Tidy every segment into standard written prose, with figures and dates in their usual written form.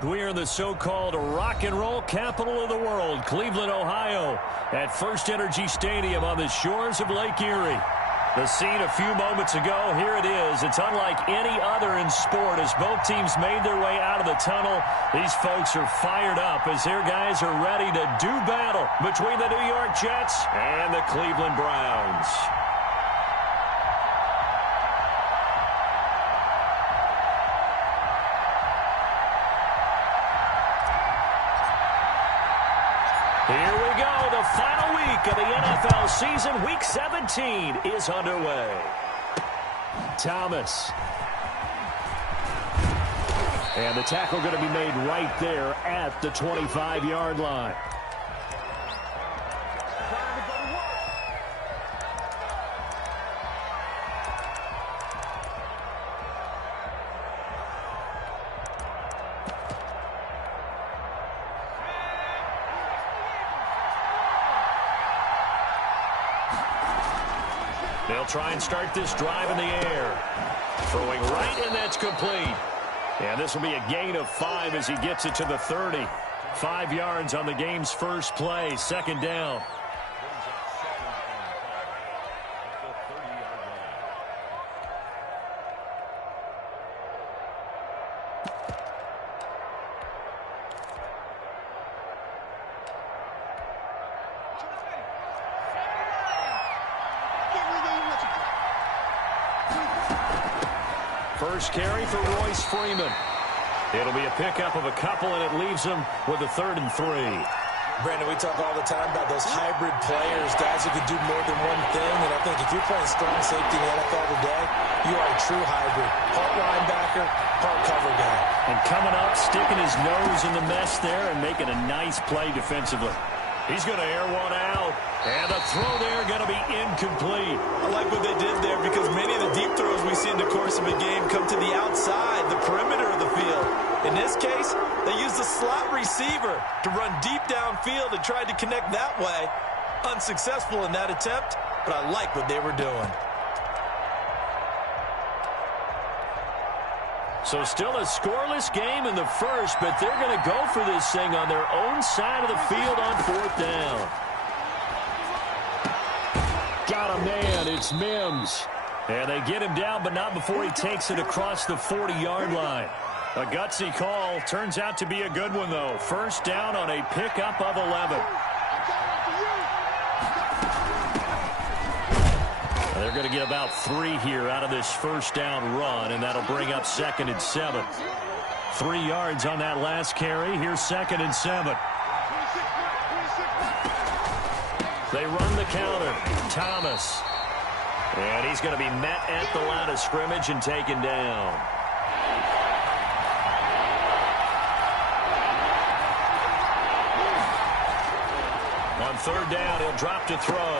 We're in the so-called rock and roll capital of the world, Cleveland, Ohio, at First Energy Stadium on the shores of Lake Erie. The scene a few moments ago, here it is. It's unlike any other in sport as both teams made their way out of the tunnel. These folks are fired up as their guys are ready to do battle between the New York Jets and the Cleveland Browns. Here we go. The final week of the NFL season, Week 17, is underway. Thomas. And the tackle going to be made right there at the 25-yard line. They'll try and start this drive in the air. Throwing right, and that's complete. And this will be a gain of 5 as he gets it to the 30. 5 yards on the game's first play, second down. First carry for Royce Freeman. It'll be a pickup of a couple, and it leaves him with a 3rd and 3. Brandon, we talk all the time about those hybrid players, guys who can do more than one thing. And I think if you're playing strong safety in the NFL today, you are a true hybrid. Part linebacker, part cover guy. And coming up, sticking his nose in the mess there and making a nice play defensively. He's going to air one out. And the throw there going to be incomplete. I like what they did there because many of the deep throws we see in the course of a game come to the outside, the perimeter of the field. In this case, they used the slot receiver to run deep downfield and tried to connect that way. Unsuccessful in that attempt, but I like what they were doing. So still a scoreless game in the first, but they're going to go for this thing on their own side of the field on 4th down. Got a man, it's Mims. And they get him down, but not before he takes it across the 40-yard line. A gutsy call, turns out to be a good one, though. First down on a pickup of 11. They're going to get about 3 here out of this first down run, and that'll bring up 2nd and 7. 3 yards on that last carry. Here's 2nd and 7. They run the counter. Thomas. And he's going to be met at the line of scrimmage and taken down. On 3rd down, he'll drop to throw.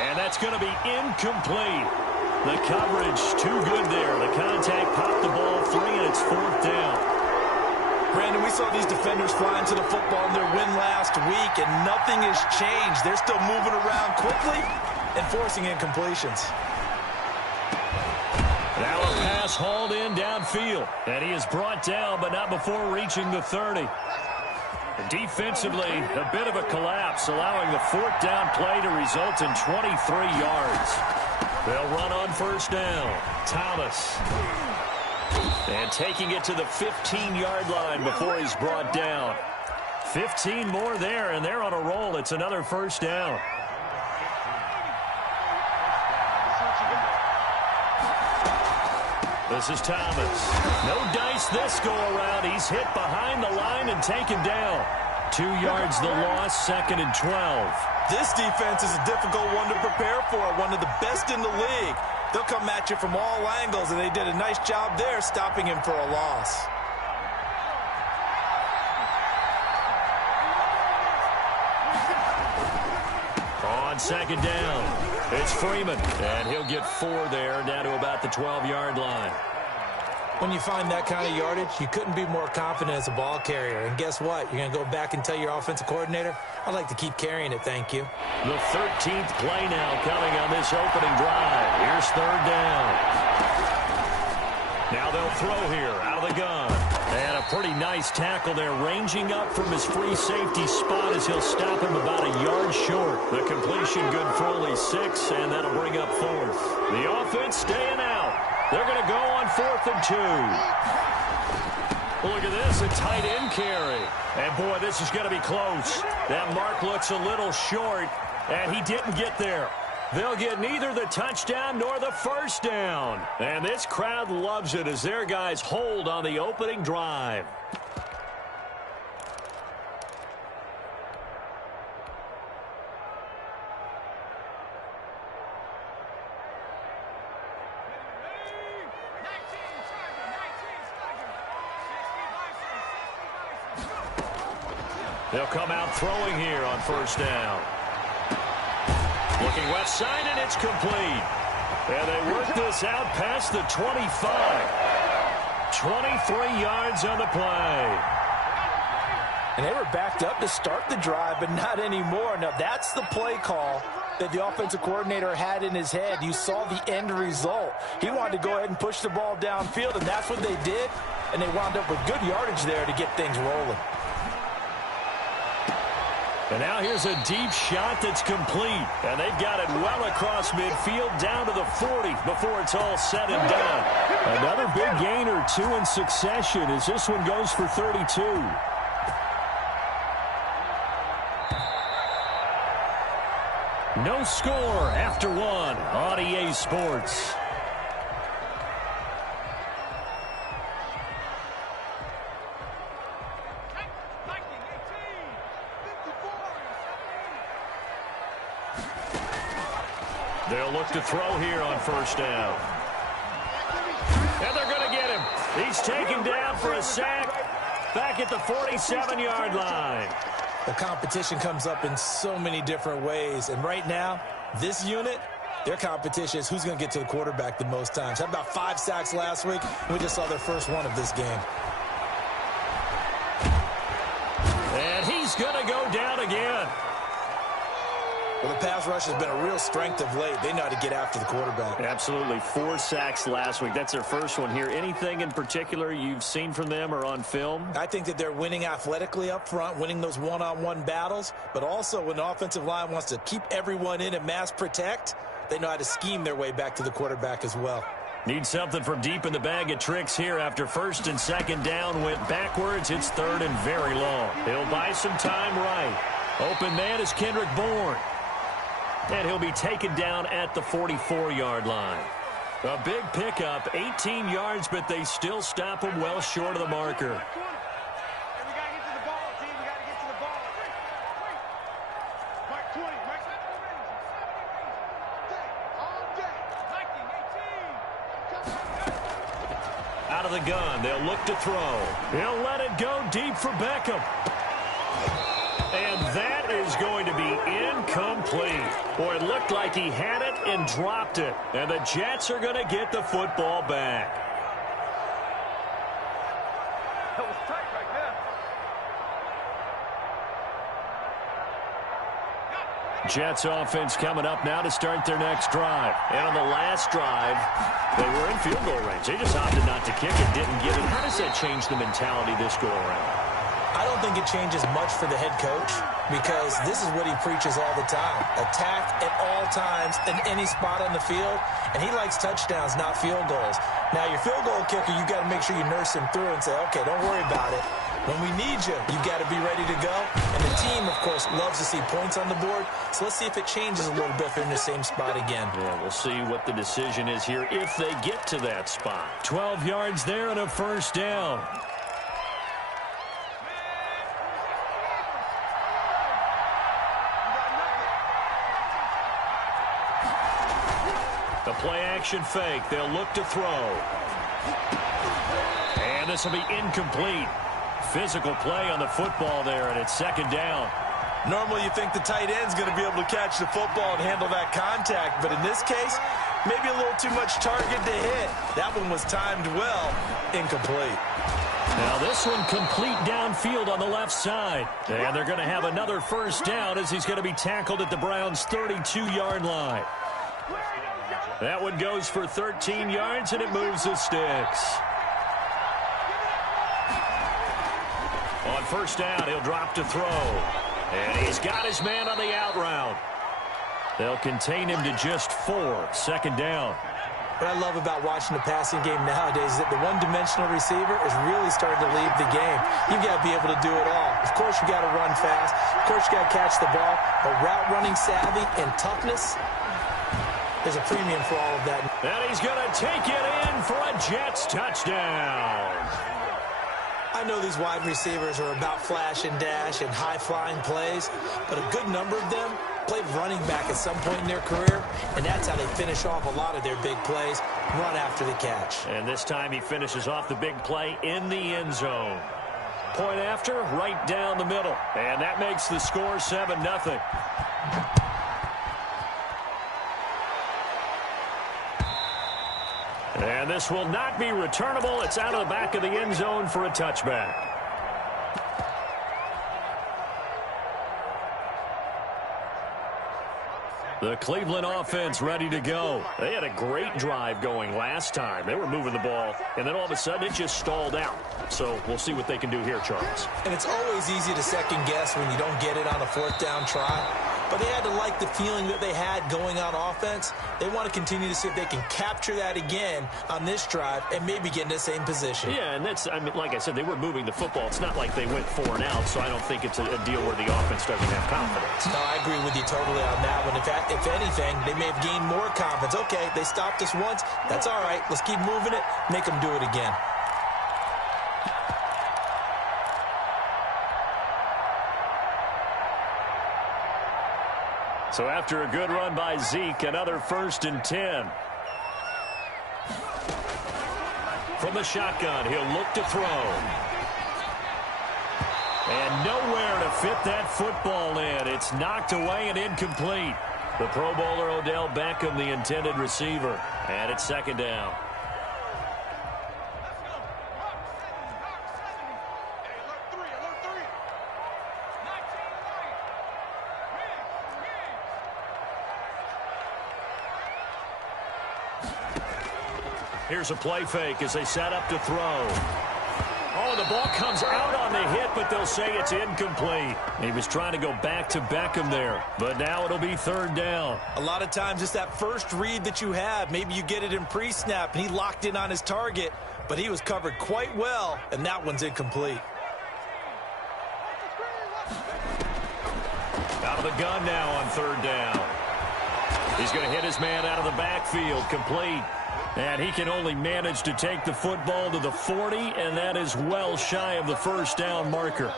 And that's going to be incomplete. The coverage too good there. The contact popped the ball free, and it's 4th down. Brandon, we saw these defenders flying to the football in their win last week, and nothing has changed. They're still moving around quickly and forcing incompletions. Now a pass hauled in downfield, and he is brought down, but not before reaching the 30. Defensively, a bit of a collapse, allowing the 4th down play to result in 23 yards. They'll run on first down. Thomas. And taking it to the 15-yard line before he's brought down. 15 more there, and they're on a roll. It's another first down. This is Thomas. No dice this go-around. He's hit behind the line and taken down. 2 yards the loss, 2nd and 12. This defense is a difficult one to prepare for, one of the best in the league. They'll come at you from all angles, and they did a nice job there stopping him for a loss. On 2nd down, it's Freeman, and he'll get 4 there, down to about the 12-yard line. When you find that kind of yardage, you couldn't be more confident as a ball carrier. And guess what? You're going to go back and tell your offensive coordinator, I'd like to keep carrying it, thank you. The 13th play now coming on this opening drive. Here's 3rd down. Now they'll throw here out of the gun. And a pretty nice tackle there, ranging up from his free safety spot as he'll stop him about a yard short. The completion good for only 6, and that'll bring up 4th. The offense staying out. They're going to go on 4th and 2. Look at this, a tight end carry. And, boy, this is going to be close. That mark looks a little short, and he didn't get there. They'll get neither the touchdown nor the first down. And this crowd loves it as their guys hold on the opening drive. They'll come out throwing here on first down. Looking left side, and it's complete. And they work this out past the 25. 23 yards on the play. And they were backed up to start the drive, but not anymore. Now, that's the play call that the offensive coordinator had in his head. You saw the end result. He wanted to go ahead and push the ball downfield, and that's what they did. And they wound up with good yardage there to get things rolling. And now here's a deep shot that's complete. And they've got it well across midfield down to the 40 before it's all said and done. Another big gain or 2 in succession as this one goes for 32. No score after 1 on EA Sports. They'll look to throw here on first down. And they're going to get him. He's taken down for a sack back at the 47-yard line. The competition comes up in so many different ways. And right now, this unit, their competition is who's going to get to the quarterback the most times. Had about 5 sacks last week, and we just saw their first one of this game. And he's going to go down again. Well, the pass rush has been a real strength of late. They know how to get after the quarterback. Absolutely. 4 sacks last week. That's their first one here. Anything in particular you've seen from them or on film? I think that they're winning athletically up front, winning those one-on-one battles, but also when the offensive line wants to keep everyone in and mass protect, they know how to scheme their way back to the quarterback as well. Need something from deep in the bag of tricks here after first and second down went backwards. It's 3rd and very long. He'll buy some time right. Open man is Kendrick Bourne. And he'll be taken down at the 44-yard line. A big pickup, 18 yards, but they still stop him well short of the marker. Out of the gun, they'll look to throw. He'll let it go deep for Beckham. And that is going to be incomplete. Boy, it looked like he had it and dropped it. And the Jets are going to get the football back. That was tight right there. Jets offense coming up now to start their next drive. And on the last drive, they were in field goal range. They just opted not to kick it, didn't get it. How does that change the mentality this go around? I don't think it changes much for the head coach because this is what he preaches all the time. Attack at all times in any spot on the field, and he likes touchdowns, not field goals. Now, your field goal kicker, you got to make sure you nurse him through and say, okay, don't worry about it. When we need you, you got to be ready to go. And the team, of course, loves to see points on the board. So let's see if it changes a little bit if they're in the same spot again. Yeah, we'll see what the decision is here if they get to that spot. 12 yards there and a first down. The play-action fake. They'll look to throw. And this will be incomplete. Physical play on the football there, and it's second down. Normally you think the tight end's going to be able to catch the football and handle that contact, but in this case, maybe a little too much target to hit. That one was timed well. Incomplete. Now this one complete downfield on the left side. And they're going to have another first down as he's going to be tackled at the Browns' 32-yard line. That one goes for 13 yards, and it moves the sticks. On first down, he'll drop to throw. And he's got his man on the out route. They'll contain him to just 4. Second down. What I love about watching the passing game nowadays is that the one-dimensional receiver is really starting to leave the game. You've got to be able to do it all. Of course, you got to run fast. Of course, you got to catch the ball. But route running savvy and toughness, there's a premium for all of that. And he's going to take it in for a Jets touchdown. I know these wide receivers are about flash and dash and high-flying plays, but a good number of them played running back at some point in their career, and that's how they finish off a lot of their big plays, run after the catch. And this time he finishes off the big play in the end zone. Point after, right down the middle. And that makes the score 7-0. And this will not be returnable. It's out of the back of the end zone for a touchback. The Cleveland offense ready to go. They had a great drive going last time. They were moving the ball, and then all of a sudden it just stalled out. So we'll see what they can do here, Charles. And it's always easy to second guess when you don't get it on a fourth down try. But they had to like the feeling that they had going on offense. They want to continue to see if they can capture that again on this drive and maybe get in the same position. Yeah, and that's, I mean, like I said, they were moving the football. It's not like they went 4 and out, so I don't think it's a deal where the offense doesn't have confidence. No, I agree with you totally on that one. In fact, if anything, they may have gained more confidence. Okay, they stopped us once. That's all right. Let's keep moving it. Make them do it again. So after a good run by Zeke, another 1st and 10. From the shotgun, he'll look to throw. And nowhere to fit that football in. It's knocked away and incomplete. The Pro Bowler Odell Beckham, the intended receiver. And it's 2nd down. Here's a play fake as they set up to throw. Oh, the ball comes out on the hit, but they'll say it's incomplete. He was trying to go back to Beckham there, but now it'll be 3rd down. A lot of times it's that first read that you have. Maybe you get it in pre-snap. He locked in on his target, but he was covered quite well, and that one's incomplete. Out of the gun now on 3rd down. He's going to hit his man out of the backfield, complete. And he can only manage to take the football to the 40, and that is well shy of the 1st down marker.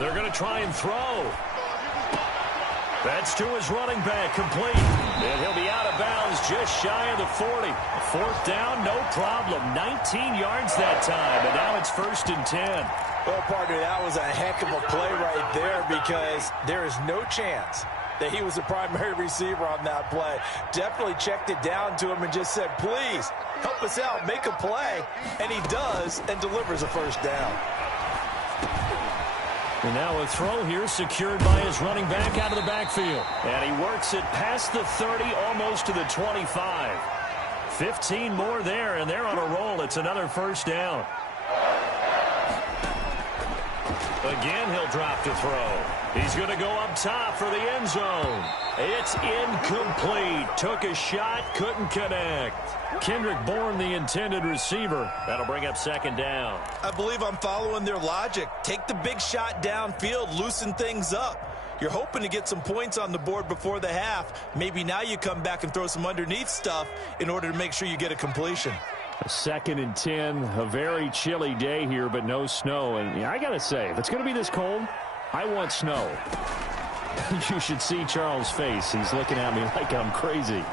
They're going to try and throw. That's to his running back, complete. And he'll be out of bounds just shy of the 40. 4th down, no problem. 19 yards that time, and now it's 1st and 10. Well, partner, that was a heck of a play right there because there is no chance that he was the primary receiver on that play. Definitely checked it down to him and just said, please, help us out, make a play. And he does and delivers a 1st down. And now a throw here secured by his running back out of the backfield. And he works it past the 30, almost to the 25. 15 more there, and they're on a roll. It's another 1st down. Again, he'll drop to throw. He's going to go up top for the end zone. It's incomplete. Took a shot, couldn't connect. Kendrick Bourne, the intended receiver. That'll bring up 2nd down. I believe I'm following their logic. Take the big shot downfield, loosen things up. You're hoping to get some points on the board before the half. Maybe now you come back and throw some underneath stuff in order to make sure you get a completion. A 2nd and 10, a very chilly day here, but no snow. And yeah, I got to say, if it's going to be this cold, I want snow. You should see Charles' face. He's looking at me like I'm crazy.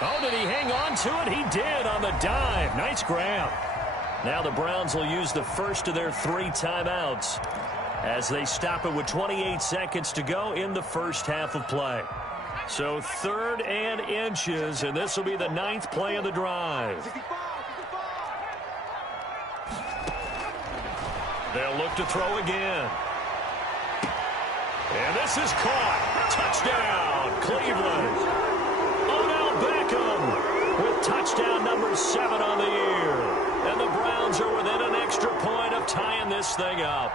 Oh, did he hang on to it? He did on the dive. Nice grab. Now the Browns will use the first of their 3 timeouts as they stop it with 28 seconds to go in the first half of play. So 3rd and inches, and this will be the 9th play of the drive. They'll look to throw again. And this is caught. Touchdown, Cleveland. Odell Beckham with touchdown number 7 on the year. And the Browns are within an extra point of tying this thing up.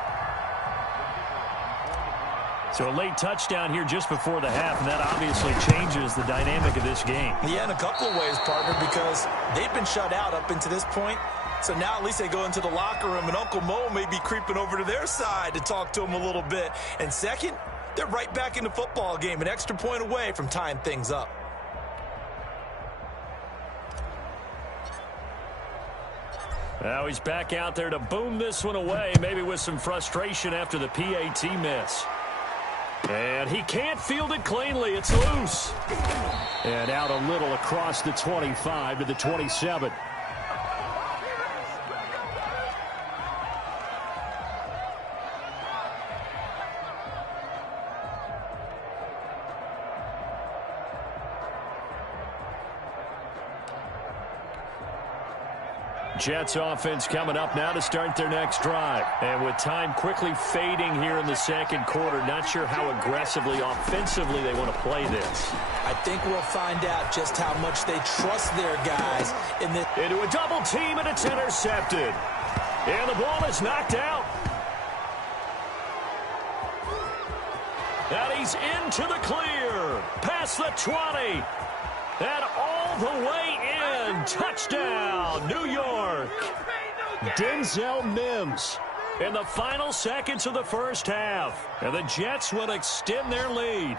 So a late touchdown here just before the half, and that obviously changes the dynamic of this game. Yeah, in a couple of ways, partner, because they've been shut out up until this point. So now at least they go into the locker room, and Uncle Mo may be creeping over to their side to talk to them a little bit. And second, they're right back in the football game, an extra point away from tying things up. Now he's back out there to boom this one away, maybe with some frustration after the PAT miss. And he can't field it cleanly. It's loose. And out a little across the 25 to the 27. Jets offense coming up now to start their next drive. And with time quickly fading here in the second quarter, not sure how aggressively, offensively they want to play this. I think we'll find out just how much they trust their guys in this. Into a double team, and it's intercepted. And the ball is knocked out. And he's into the clear. Past the 20. And all the way in. Touchdown, New York. Denzel Mims in the final seconds of the first half. And the Jets will extend their lead.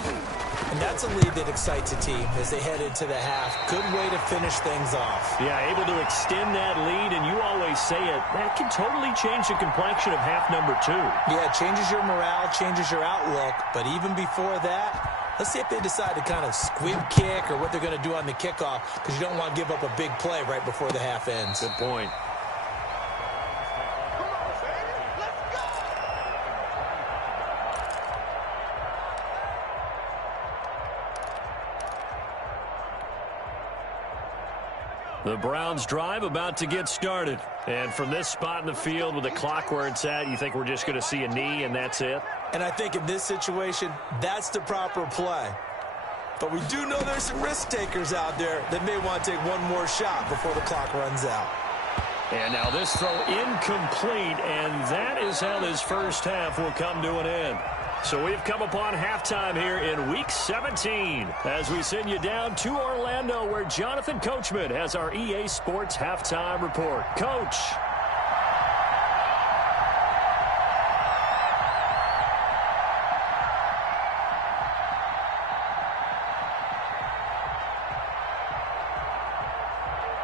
And that's a lead that excites a team as they head into the half. Good way to finish things off. Yeah, able to extend that lead, and you always say it, that can totally change the complexion of half number 2. Yeah, it changes your morale, changes your outlook. But even before that, let's see if they decide to kind of squib kick or what they're going to do on the kickoff, because you don't want to give up a big play right before the half ends. Good point. The Browns drive about to get started. And from this spot in the field with the clock where it's at, you think we're just going to see a knee and that's it? And I think in this situation, that's the proper play. But we do know there's some risk takers out there that may want to take one more shot before the clock runs out. And now this throw incomplete, and that is how this first half will come to an end. So we've come upon halftime here in Week 17 as we send you down to Orlando where Jonathan Coachman has our EA Sports Halftime Report. Coach.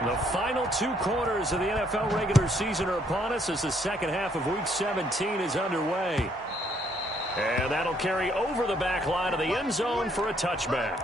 The final 2 quarters of the NFL regular season are upon us as the second half of Week 17 is underway. And that'll carry over the back line of the end zone for a touchback.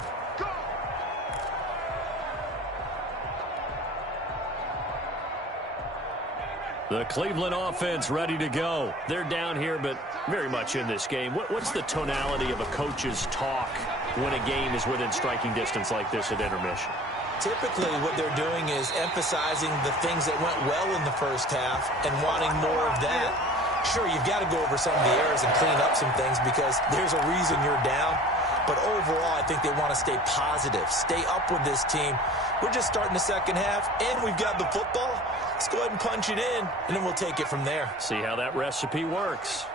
The Cleveland offense ready to go. They're down here, but very much in this game. What's the tonality of a coach's talk when a game is within striking distance like this at intermission? Typically, what they're doing is emphasizing the things that went well in the first half and wanting more of that. Sure, you've got to go over some of the errors and clean up some things because there's a reason you're down. But overall, I think they want to stay positive, stay up with this team. We're just starting the second half, and we've got the football. Let's go ahead and punch it in, and then we'll take it from there. See how that recipe works.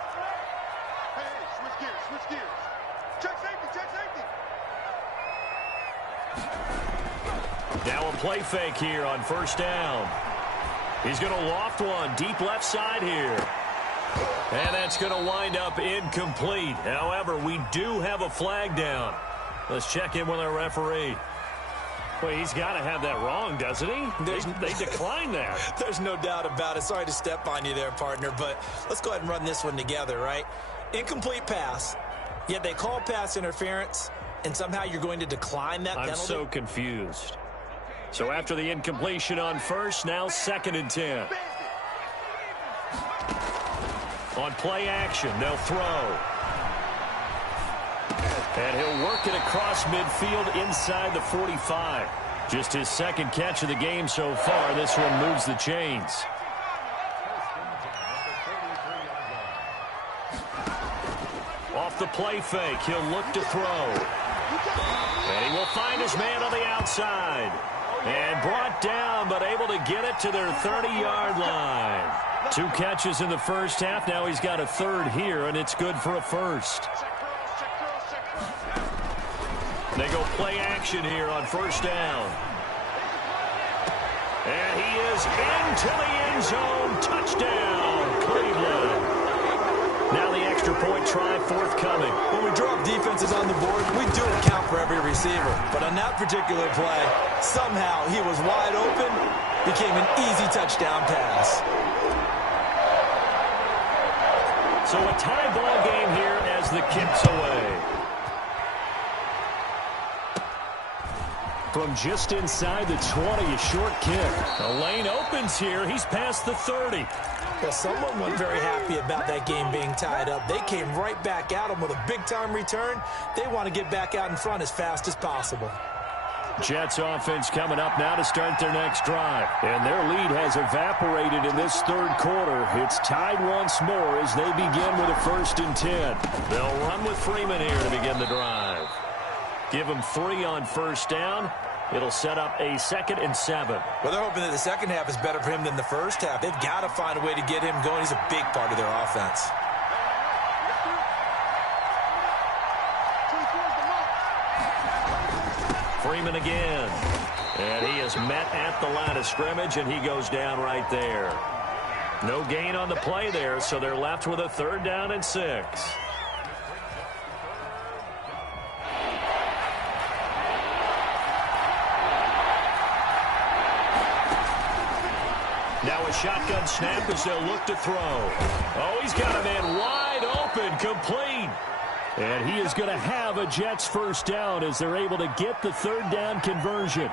Hey, switch gears, switch gears. Check safety, check safety. Now a play fake here on first down. He's going to loft one deep left side here. And that's going to wind up incomplete. However, we do have a flag down. Let's check in with our referee. Well, he's got to have that wrong, doesn't he? They declined that. There's no doubt about it. Sorry to step on you there, partner, but let's go ahead and run this one together, right? Incomplete pass, yet they call pass interference, and somehow you're going to decline that penalty? I'm so confused. So after the incompletion on first, now 2nd and 10. On play action, they'll throw. And he'll work it across midfield inside the 45. Just his second catch of the game so far. This one moves the chains. Off the play fake. He'll look to throw. And he will find his man on the outside. And brought down, but able to get it to their 30-yard line. 2 catches in the first half. Now he's got a third here, and it's good for a first. They go play action here on first down. And he is into the end zone. Touchdown, Cleveland. Now the extra point try forthcoming. When we draw up defenses on the board, we do account for every receiver. But on that particular play, somehow he was wide open, became an easy touchdown pass. So a tie ball game here as the kick's away. From just inside the 20, a short kick. The lane opens here. He's past the 30. Well, someone wasn't very happy about that game being tied up. They came right back at him with a big-time return. They want to get back out in front as fast as possible. Jets offense coming up now to start their next drive. And their lead has evaporated in this third quarter. It's tied once more as they begin with a 1st and 10. They'll run with Freeman here to begin the drive. Give him 3 on first down. It'll set up a 2nd and 7. Well, they're hoping that the second half is better for him than the first half. They've got to find a way to get him going. He's a big part of their offense. Freeman again. And he is met at the line of scrimmage, and he goes down right there. No gain on the play there, so they're left with a 3rd down and 6. Now a shotgun snap as they'll look to throw. Oh, he's got a man wide open, complete. And he is going to have a Jets 1st down as they're able to get the 3rd down conversion.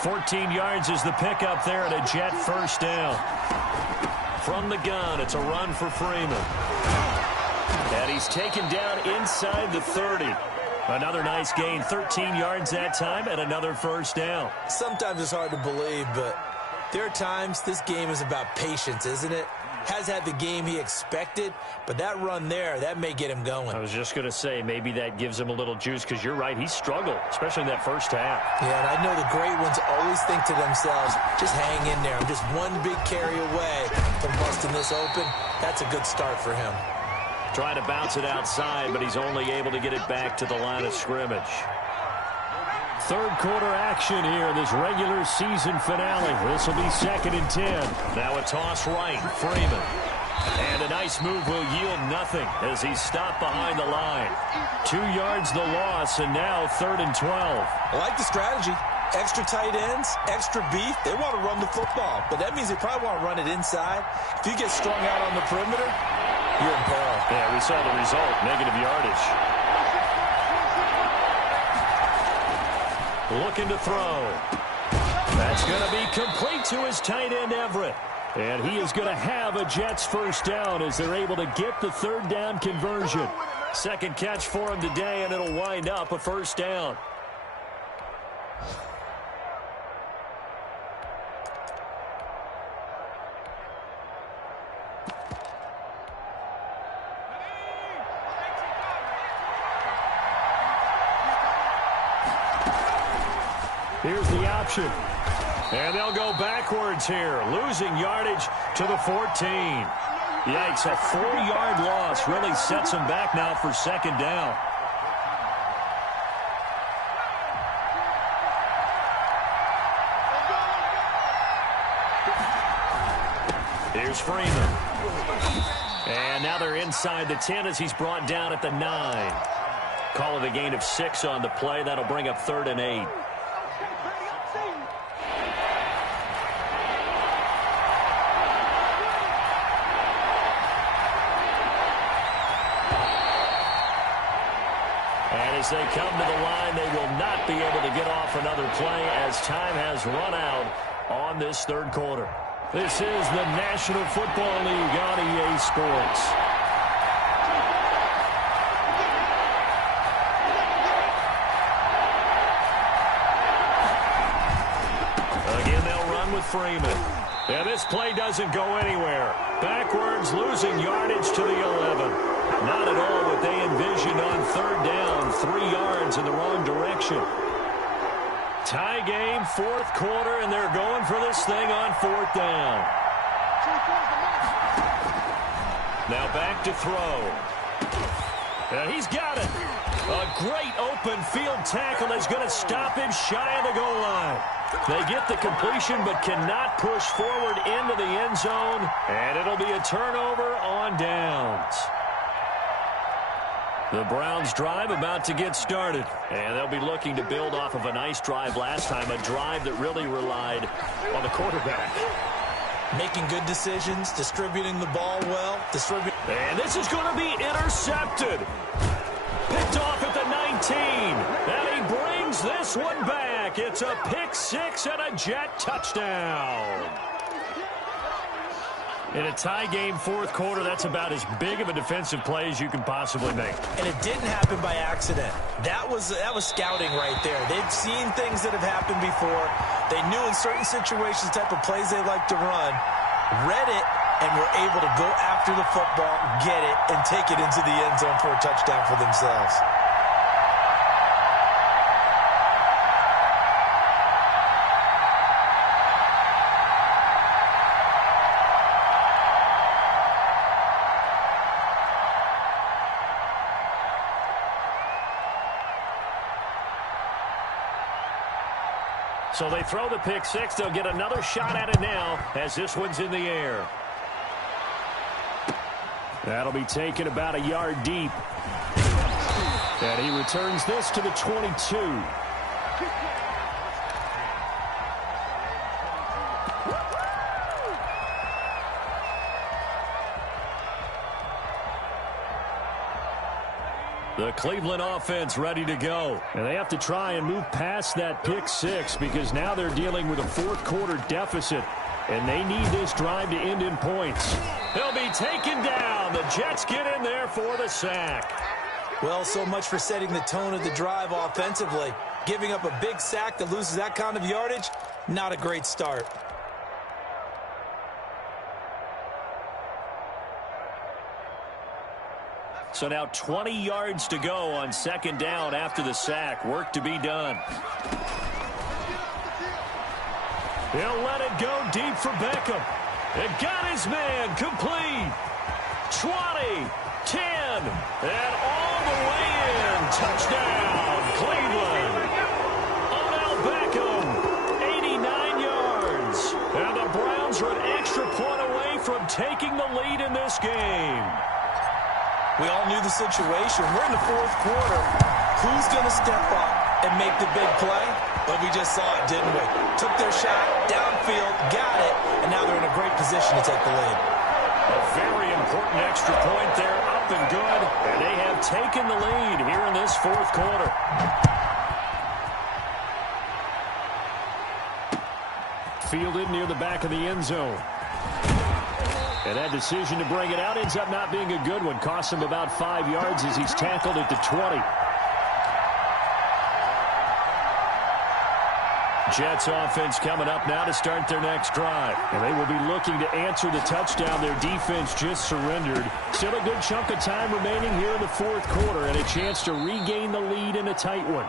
14 yards is the pickup there and a Jet 1st down. From the gun, it's a run for Freeman. And he's taken down inside the 30. Another nice gain, 13 yards that time, and another 1st down. Sometimes it's hard to believe, but there are times this game is about patience, isn't it? Has had the game he expected, but that run there, that may get him going. I was just going to say, maybe that gives him a little juice, because you're right, he struggled, especially in that first half. Yeah, and I know the great ones always think to themselves, just hang in there. I'm just one big carry away from busting this open. That's a good start for him. Trying to bounce it outside, but he's only able to get it back to the line of scrimmage. Third quarter action here, this regular season finale. This will be 2nd and 10. Now a toss right, Freeman. And a nice move will yield nothing as he's stopped behind the line. 2 yards the loss, and now 3rd and 12. I like the strategy. Extra tight ends, extra beef. They want to run the football, but that means they probably want to run it inside. If you get strung out on the perimeter, you're in peril. Yeah, we saw the result, negative yardage. Looking to throw. That's going to be complete to his tight end, Everett. And he is going to have a Jets 1st down as they're able to get the 3rd down conversion. 2nd catch for him today, and it'll wind up a 1st down. Here's the option. And they'll go backwards here, losing yardage to the 14. Yikes, a 4-yard loss really sets them back now for 2nd down. Here's Freeman. And now they're inside the 10 as he's brought down at the 9. Call it a gain of 6 on the play. That'll bring up 3rd and 8. As they come to the line, they will not be able to get off another play as time has run out on this 3rd quarter. This is the National Football League on EA Sports. Again, they'll run with Freeman. And this play doesn't go anywhere. Backwards, losing yardage to the 11. Not at all what they envisioned on third down. 3 yards in the wrong direction. Tie game, fourth quarter, and they're going for this thing on fourth down. Now back to throw. And he's got it. A great open field tackle is going to stop him shy of the goal line. They get the completion but cannot push forward into the end zone, and it'll be a turnover on downs. The Browns drive about to get started, and they'll be looking to build off of a nice drive last time, a drive that really relied on the quarterback. Making good decisions, distributing the ball well. And this is going to be intercepted. Picked off at the 19. And he brings this one back. It's a pick six and a Jet touchdown. In a tie game fourth quarter, that's about as big of a defensive play as you can possibly make. And it didn't happen by accident. That was scouting right there. They've seen things that have happened before. They knew in certain situations the type of plays they like to run, read it, and were able to go after the football, get it, and take it into the end zone for a touchdown for themselves. So they throw the pick six. They'll get another shot at it now as this one's in the air. That'll be taken about a yard deep. And he returns this to the 22. The Cleveland offense ready to go. And they have to try and move past that pick six because now they're dealing with a fourth quarter deficit. And they need this drive to end in points. He'll be taken down. The Jets get in there for the sack. Well, so much for setting the tone of the drive offensively. Giving up a big sack that loses that kind of yardage, not a great start. So now 20 yards to go on second down after the sack. Work to be done. He'll let it go deep for Beckham. It got his man complete. 20, 10, and all the way in. Touchdown, Cleveland. Odell Beckham, 89 yards. And the Browns are an extra point away from taking the lead in this game. We all knew the situation. We're in the fourth quarter. Who's going to step up and make the big play? But we just saw it, didn't we? Took their shot, downfield, got it, and now they're in a great position to take the lead. A very important extra point there, up and good, and they have taken the lead here in this fourth quarter. Fielded near the back of the end zone. And that decision to bring it out ends up not being a good one. Costs him about 5 yards as he's tackled at the 20. Jets offense coming up now to start their next drive. And they will be looking to answer the touchdown their defense just surrendered. Still a good chunk of time remaining here in the fourth quarter and a chance to regain the lead in a tight one.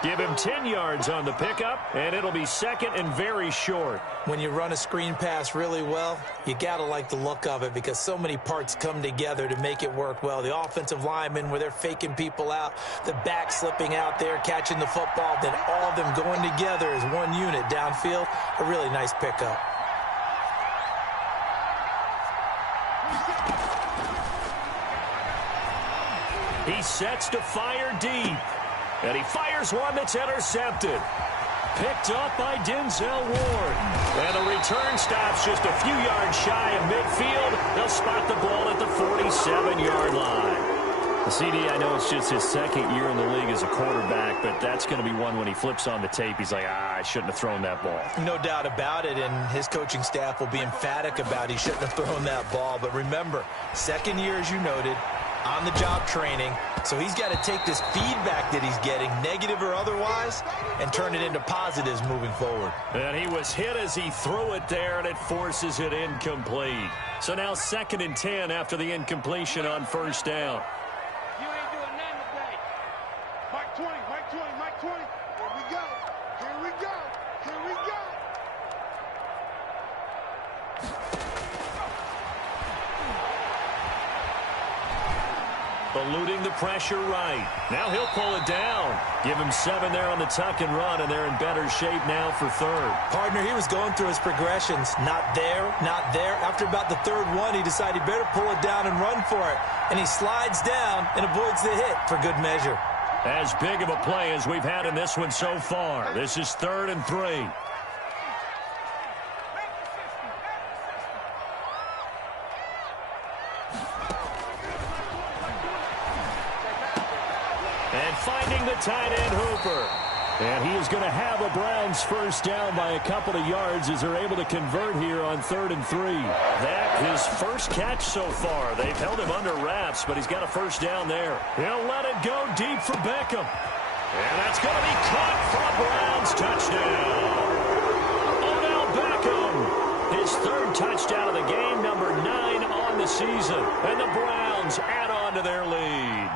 Give him 10 yards on the pickup, and it'll be second and very short. When you run a screen pass really well, you got to like the look of it because so many parts come together to make it work well. The offensive linemen where they're faking people out, the back slipping out there, catching the football, then all of them going together as one unit downfield. A really nice pickup. He sets to fire deep. And he fires one that's intercepted. Picked up by Denzel Ward. And the return stops just a few yards shy of midfield. They'll spot the ball at the 47-yard line. The CD, I know it's just his second year in the league as a quarterback, but that's going to be one when he flips on the tape. He's like, I shouldn't have thrown that ball. No doubt about it, and his coaching staff will be emphatic about he shouldn't have thrown that ball. But remember, second year, as you noted, on-the-job training. So he's got to take this feedback that he's getting, negative or otherwise, and turn it into positives moving forward. And he was hit as he threw it there, and it forces it incomplete. So now 2nd and 10 after the incompletion on first down. You ain't doing nothing today. Mike 20, Mike 20, Mike 20. Here we go. Here we go. Here we go. Eluding the pressure right. Now he'll pull it down. Give him 7 there on the tuck and run, and they're in better shape now for 3rd. Partner, he was going through his progressions. Not there, not there. After about the 3rd one, he decided he better pull it down and run for it. And he slides down and avoids the hit for good measure. As big of a play as we've had in this one so far. This is 3rd and 3. And finding the tight end, Hooper. And he is going to have a Browns first down by a couple of yards as they're able to convert here on 3rd and 3. That his first catch so far. They've held him under wraps, but he's got a first down there. He'll let it go deep for Beckham. And that's going to be caught for a Browns touchdown. Odell Beckham, his 3rd touchdown of the game, number 9 on the season. And the Browns add on to their lead.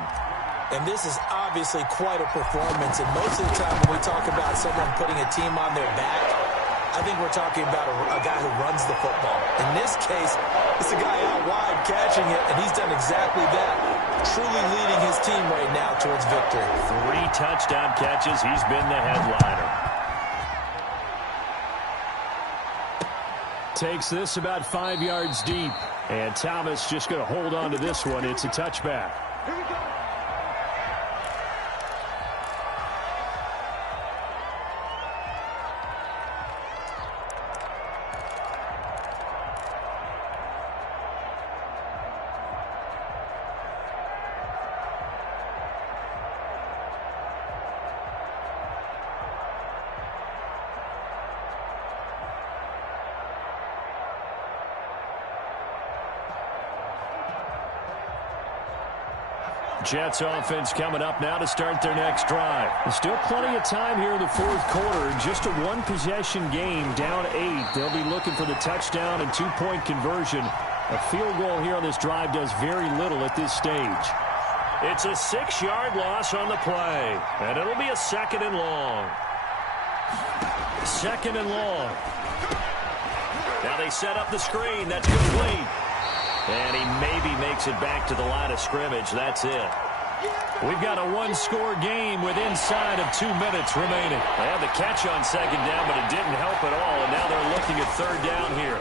And this is obviously quite a performance. And most of the time when we talk about someone putting a team on their back, I think we're talking about a guy who runs the football. In this case, it's a guy out wide catching it, and he's done exactly that, truly leading his team right now towards victory. 3 touchdown catches. He's been the headliner. Takes this about 5 yards deep. And Thomas just going to hold on to this one. It's a touchback. Here we go. Jets offense coming up now to start their next drive. There's still plenty of time here in the 4th quarter. Just a 1-possession game, down 8. They'll be looking for the touchdown and 2-point conversion. A field goal here on this drive does very little at this stage. It's a 6-yard loss on the play, and it'll be a 2nd and long. 2nd and long. Now they set up the screen. That's complete. And he maybe makes it back to the line of scrimmage. That's it. We've got a 1-score game with inside of 2 minutes remaining. They had the catch on 2nd down, but it didn't help at all. And now they're looking at 3rd down here.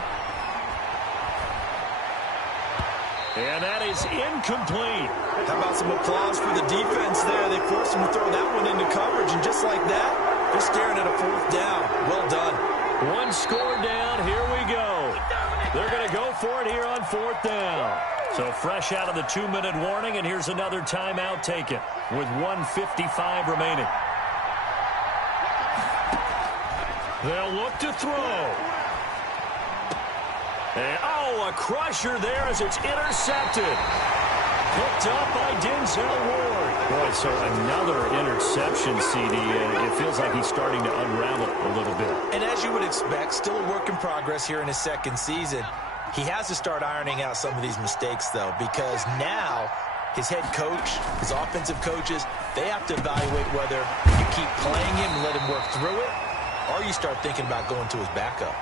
And that is incomplete. How about some applause for the defense there? They forced him to throw that one into coverage, and just like that, they're staring at a 4th down. Well done. 1 score down. Here we go. They're going to go for it here on 4th down. So fresh out of the 2-minute warning, and here's another timeout taken with 1:55 remaining. They'll look to throw. And, a crusher there as it's intercepted. Picked up by Denzel Ward. Boy, so another interception, CD, and it feels like he's starting to unravel a little bit. And as you would expect, still a work in progress here in his 2nd season. He has to start ironing out some of these mistakes, though, because now his head coach, his offensive coaches, they have to evaluate whether you keep playing him and let him work through it, or you start thinking about going to his backup.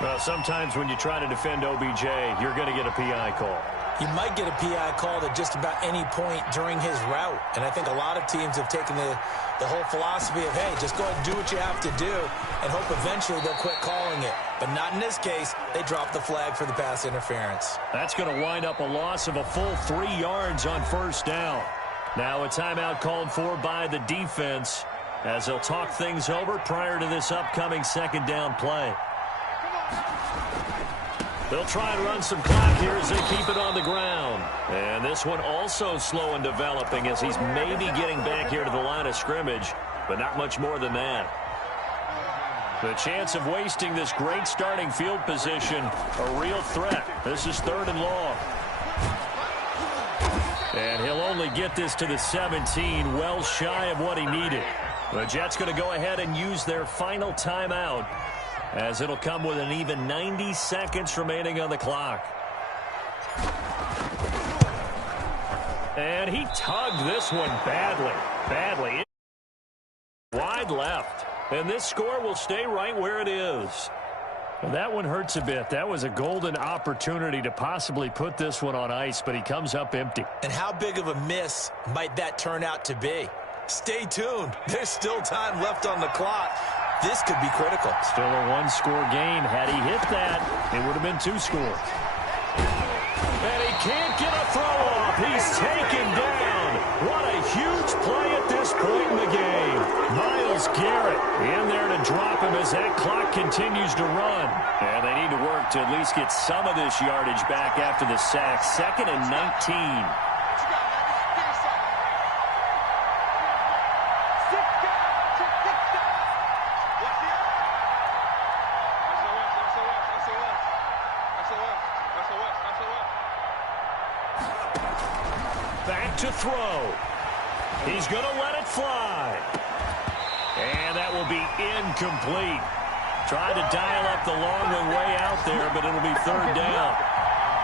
Well, sometimes when you try to defend OBJ, you're going to get a PI call. You might get a PI called at just about any point during his route. And I think a lot of teams have taken the whole philosophy of, hey, just go ahead and do what you have to do and hope eventually they'll quit calling it. But not in this case. They dropped the flag for the pass interference. That's going to wind up a loss of a full 3 yards on 1st down. Now a timeout called for by the defense as they'll talk things over prior to this upcoming 2nd down play. They'll try and run some clock here as they keep it on the ground. And this one also slow in developing as he's maybe getting back here to the line of scrimmage, but not much more than that. The chance of wasting this great starting field position, a real threat. This is 3rd and long. And he'll only get this to the 17, well shy of what he needed. The Jets going to go ahead and use their final timeout, as it'll come with an even 90 seconds remaining on the clock. And he tugged this one badly. Wide left. And this score will stay right where it is. Well, that one hurts a bit. That was a golden opportunity to possibly put this one on ice, but he comes up empty. And how big of a miss might that turn out to be? Stay tuned. There's still time left on the clock. This could be critical. Still a one-score game. Had he hit that, it would have been 2 scores. And he can't get a throw off. He's taken down. What a huge play at this point in the game. Myles Garrett in there to drop him as that clock continues to run. And they need to work to at least get some of this yardage back after the sack. 2nd and 19. Back to throw. He's going to let it fly. And that will be incomplete. Tried to dial up the long one way out there, but it'll be 3rd down.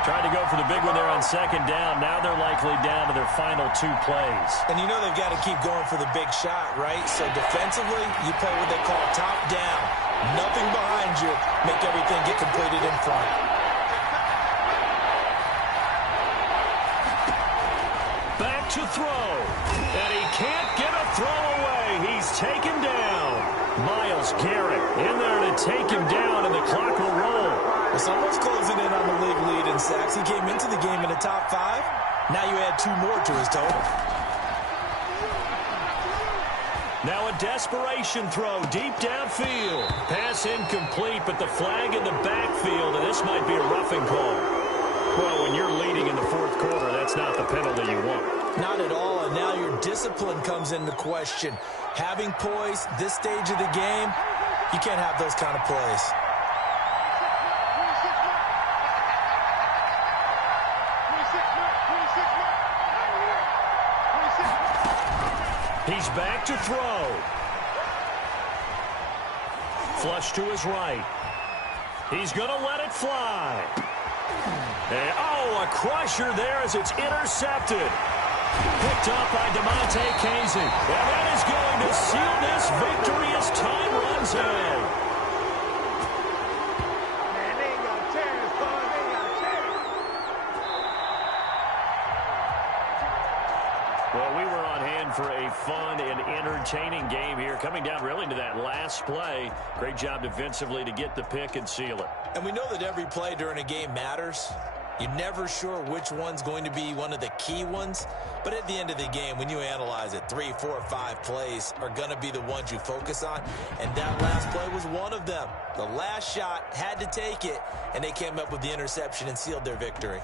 Tried to go for the big one there on 2nd down. Now they're likely down to their final 2 plays. And you know they've got to keep going for the big shot, right? So defensively, you play what they call top down. Nothing behind you. Make everything get completed in front. Back to throw. And he can't get a throw away. He's taken down. Myles Garrett in there to take him down, and the clock will roll. Well, someone's closing in on the league lead in sacks. He came into the game in the top 5. Now you add 2 more to his total. Now a desperation throw deep downfield. Pass incomplete, but the flag in the backfield, and this might be a roughing call. Well, when you're leading in the 4th quarter, that's not the penalty you want. Not at all, and now your discipline comes into question. Having poise this stage of the game, you can't have those kind of plays. He's back to throw. Flush to his right. He's going to let it fly. And, a crusher there as it's intercepted. Picked up by DeMonte Casey. And that is going to seal this victory as time runs out. Man, they ain't got a chance, son. They ain't got a chance. Well, we were on hand for a fun and entertaining game here. Coming down really to that last play. Great job defensively to get the pick and seal it. And we know that every play during a game matters. You're never sure which one's going to be one of the key ones. But at the end of the game, when you analyze it, 3, 4, 5 plays are going to be the ones you focus on. And that last play was one of them. The last shot had to take it, and they came up with the interception and sealed their victory.